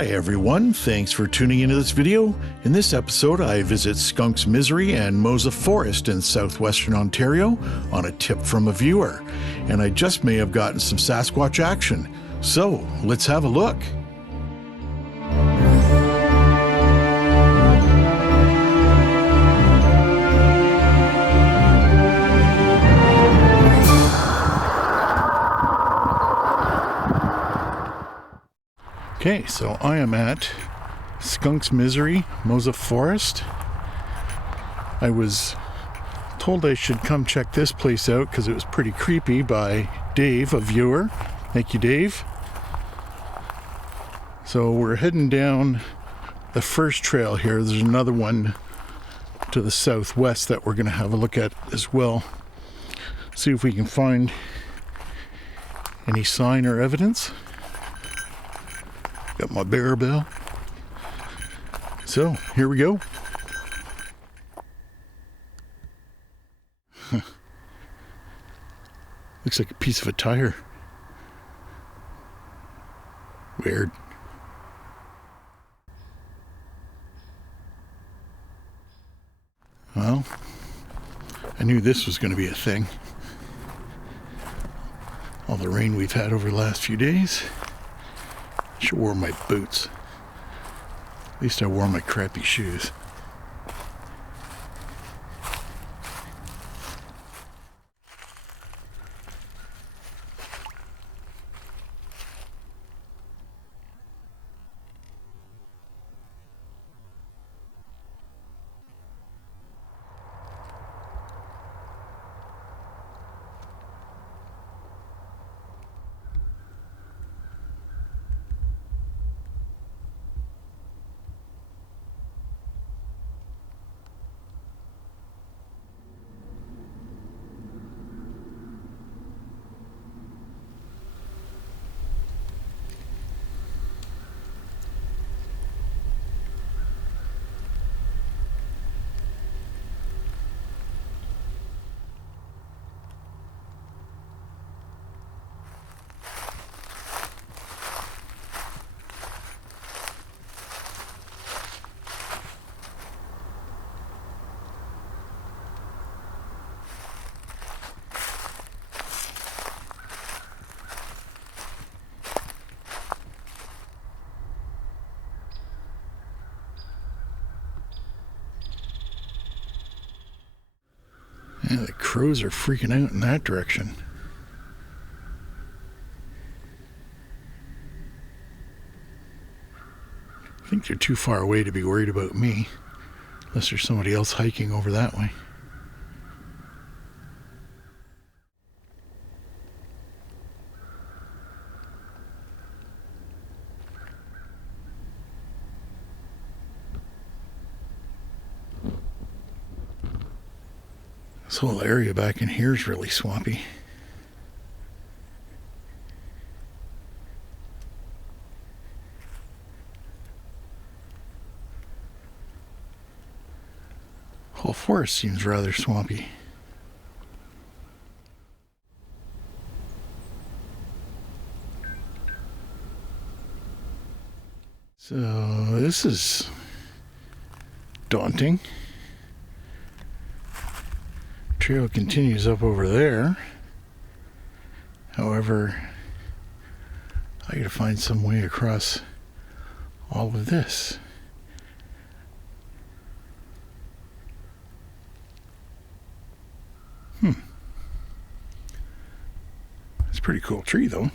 Hi everyone, thanks for tuning into this video. In this episode I visit Skunk's Misery and Mosa Forest in southwestern Ontario on a tip from a viewer. And I just may have gotten some Sasquatch action. So let's have a look. Okay, so I am at Skunk's Misery, Mosa Forest. I was told I should come check this place out because it was pretty creepy by Dave, a viewer. Thank you, Dave. So we're heading down the first trail here. There's another one to the southwest that we're going to have a look at as well. See if we can find any sign or evidence. Got my bear bell. So, here we go. Looks like a piece of a tire. Weird. Well, I knew this was going to be a thing. All the rain we've had over the last few days. Should have worn my boots. At least I wore my crappy shoes. Yeah, the crows are freaking out in that direction. I think they're too far away to be worried about me, unless there's somebody else hiking over that way. This whole area back in here is really swampy. Whole forest seems rather swampy. So this is daunting. Trail continues up over there. However, I gotta find some way across all of this. It's a pretty cool tree though.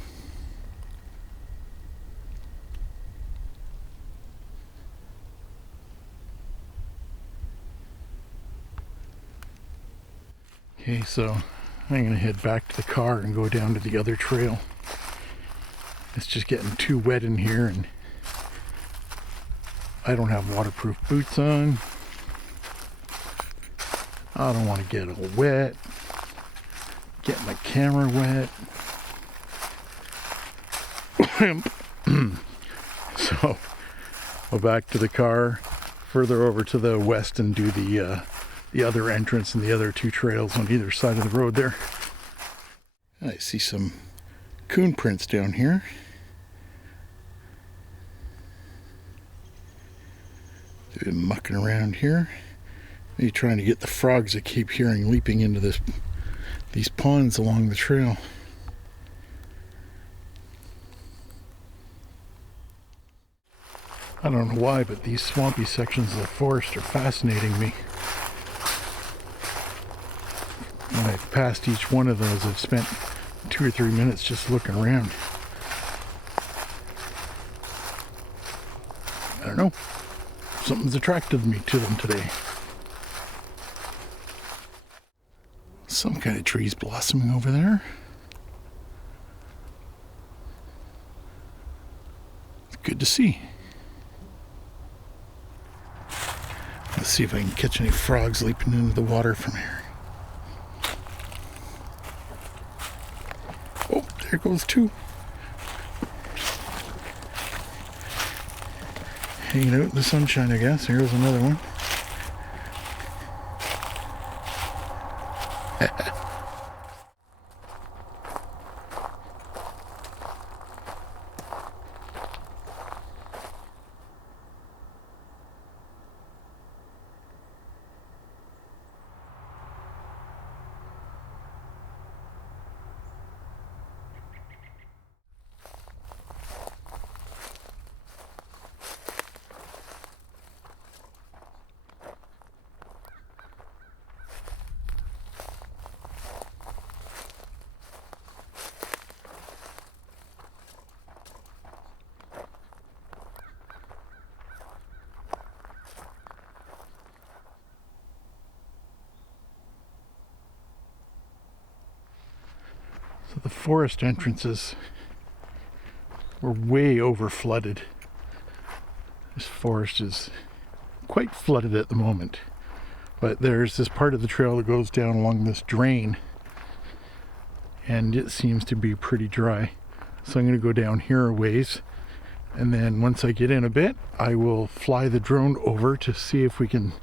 Okay, so I'm going to head back to the car and go down to the other trail. It's just getting too wet in here and I don't have waterproof boots on. I don't want to get all wet, get my camera wet. So I'll back to the car, further over to the west and do the other entrance and the other two trails on either side of the road there. I see some coon prints down here. They've been mucking around here. Maybe trying to get the frogs I keep hearing leaping into these ponds along the trail. I don't know why, but these swampy sections of the forest are fascinating me. When I've passed each one of those, I've spent 2 or 3 minutes just looking around. I don't know. Something's attracted me to them today. Some kind of trees blossoming over there. It's good to see. Let's see if I can catch any frogs leaping into the water from here. Oh, there goes 2. Hanging out in the sunshine, I guess. Here's another one. So the forest entrances were way over flooded. This forest is quite flooded at the moment, but there's this part of the trail that goes down along this drain, and it seems to be pretty dry. So I'm going to go down here a ways, and then once I get in a bit, I will fly the drone over to see if we can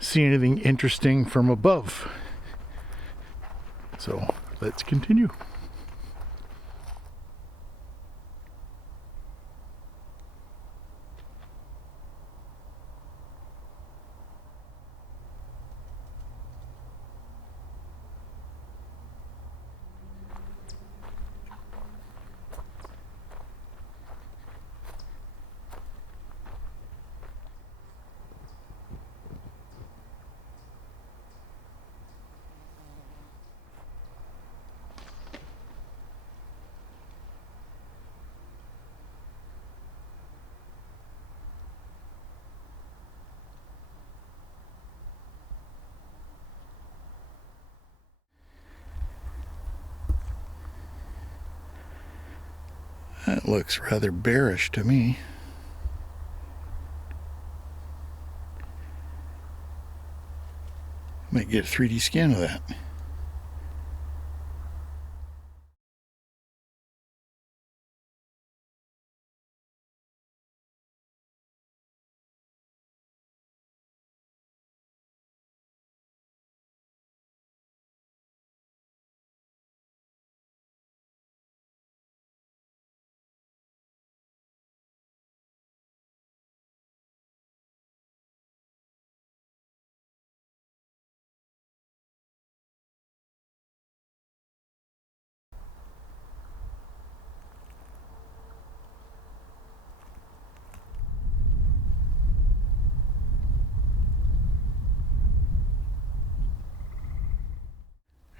see anything interesting from above. So let's continue. That looks rather bearish to me. Might get a 3D scan of that.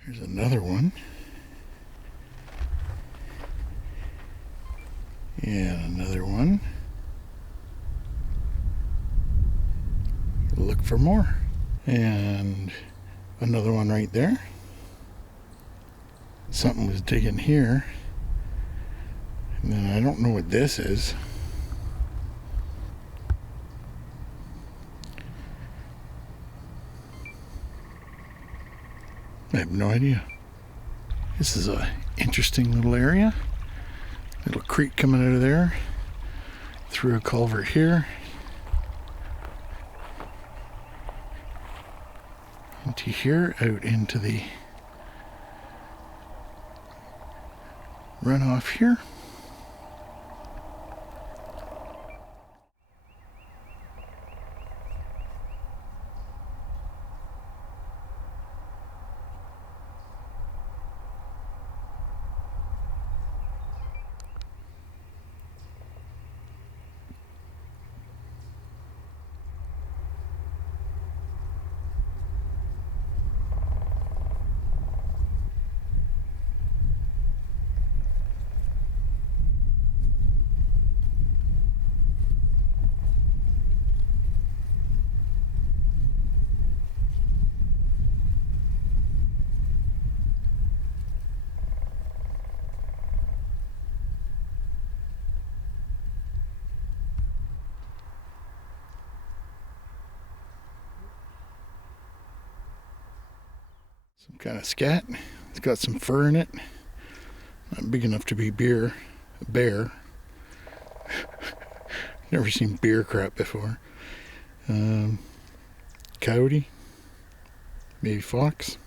Here's another one. And another one. Look for more. And another one right there. Something was digging here. And then I don't know what this is. I have no idea. This is a interesting little area. Little creek coming out of there. Through a culvert here. Into here, out into the runoff here. Some kind of scat. It's got some fur in it. Not big enough to be a bear. Never seen bear crap before. Coyote. Maybe fox.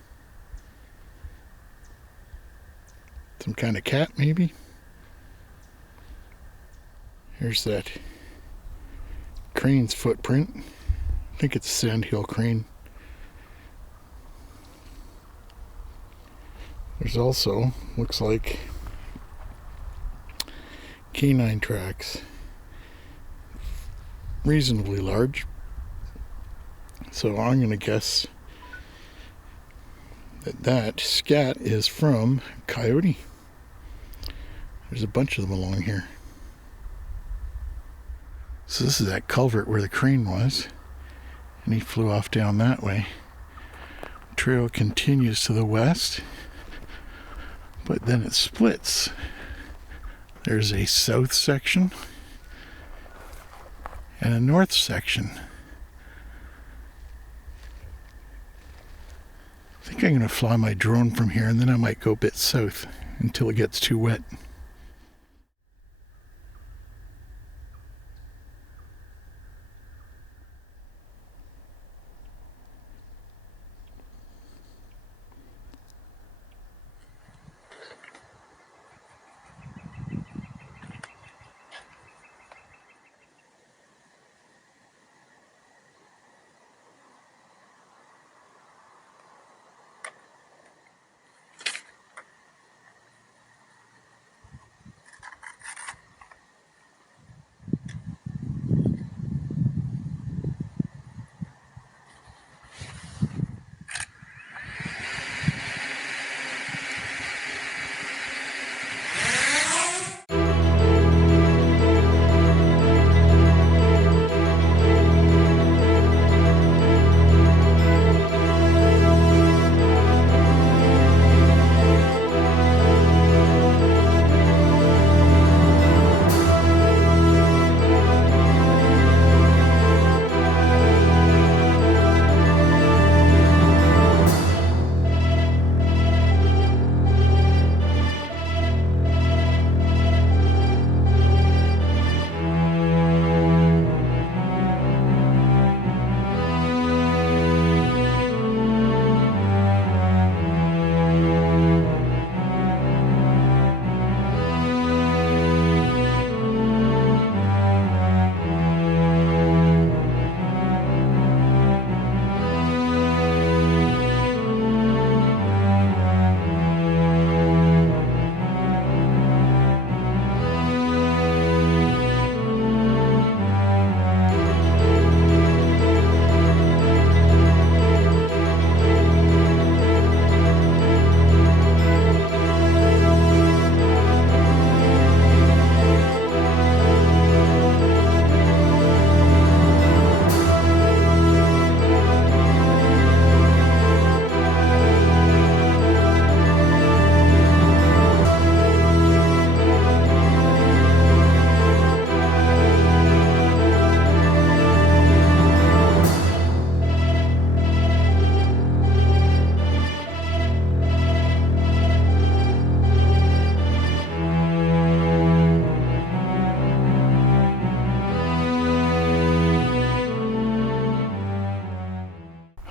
Some kind of cat, maybe. Here's that crane's footprint. I think it's a sandhill crane. There's also, looks like, canine tracks. Reasonably large. So I'm going to guess that scat is from coyote. There's a bunch of them along here. So this is that culvert where the crane was, and he flew off down that way. Trail continues to the west, but then it splits. There's a south section and a north section. I think I'm going to fly my drone from here, and then I might go a bit south until it gets too wet.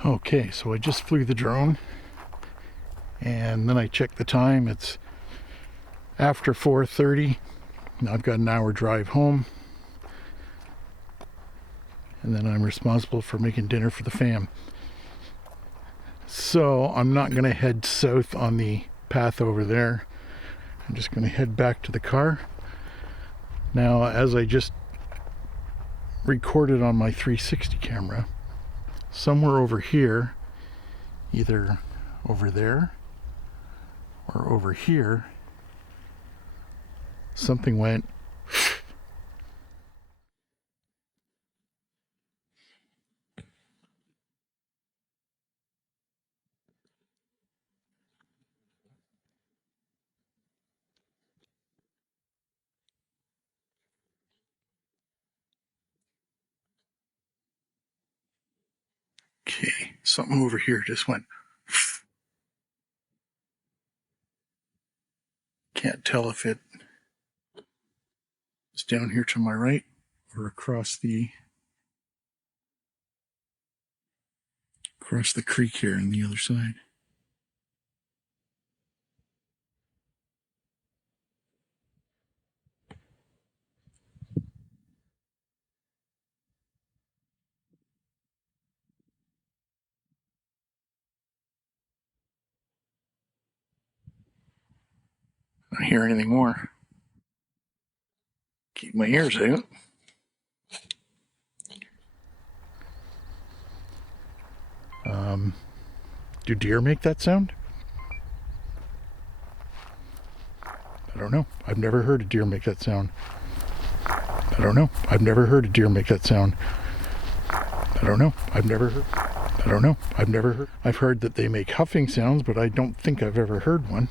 Okay, so I just flew the drone, and then I checked the time. It's after 4:30. I've got an hour drive home, and then I'm responsible for making dinner for the fam. So I'm not going to head south on the path over there. I'm just going to head back to the car. Now, as I just recorded on my 360 camera, somewhere over here, either over there or over here, something went. Okay, something over here just went. tell if it is down here to my right or across the creek here on the other side. I don't hear anything more. Keep my ears out. Do deer make that sound? I don't know. I've never heard a deer make that sound. I don't know. I've never heard a deer make that sound. I don't know. I've never heard. I don't know. I've never heard. I've heard that they make huffing sounds, but I don't think I've ever heard one.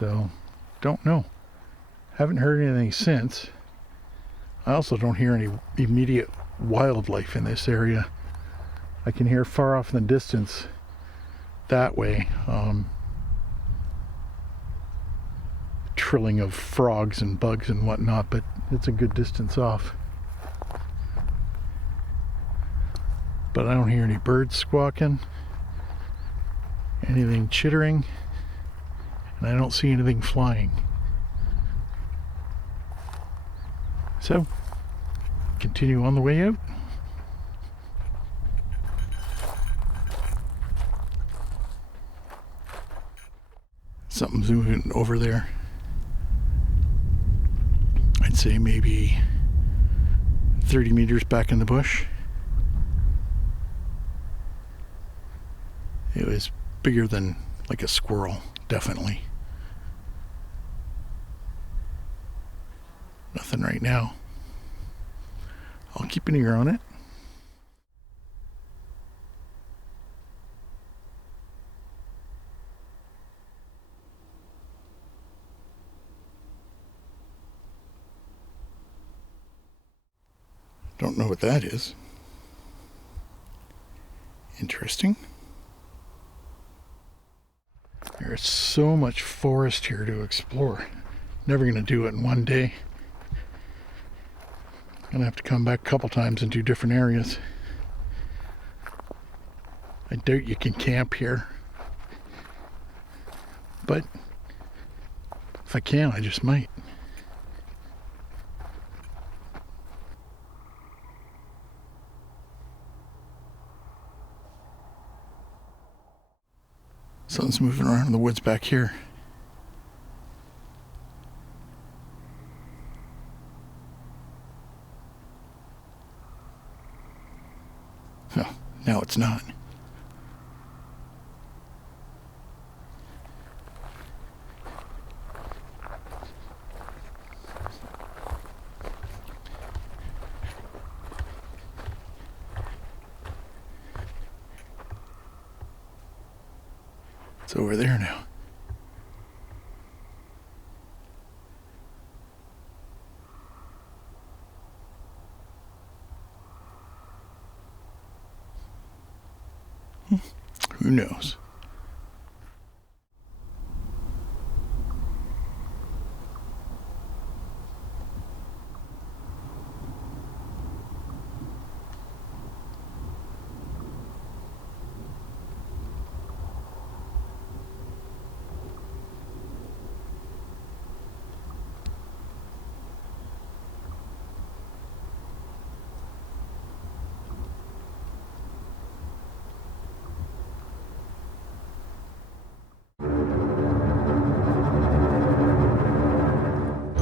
So, don't know. Haven't heard anything since. I also don't hear any immediate wildlife in this area. I can hear far off in the distance that way, trilling of frogs and bugs and whatnot, but it's a good distance off. But I don't hear any birds squawking, anything chittering, and I don't see anything flying. So, continue on the way out. Something's moving over there. I'd say maybe 30 meters back in the bush. It was bigger than like a squirrel, definitely. Nothing right now. I'll keep an ear on it. Don't know what that is. Interesting. There's so much forest here to explore. Never going to do it in one day. Gonna have to come back a couple times and do different areas. I doubt you can camp here, but if I can, I just might. Something's moving around in the woods back here. Oh, now it's not. It's over there now. Who knows?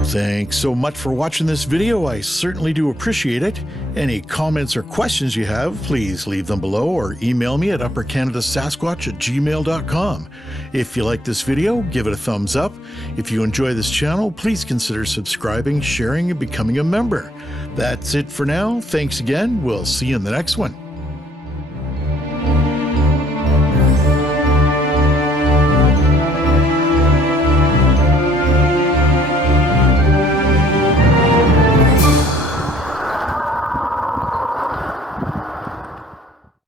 Thanks so much for watching this video. I certainly do appreciate it. Any comments or questions you have, please leave them below or email me at uppercanadasasquatch@gmail.com. If you like this video, give it a thumbs up. If you enjoy this channel, please consider subscribing, sharing, and becoming a member. That's it for now. Thanks again. We'll see you in the next one.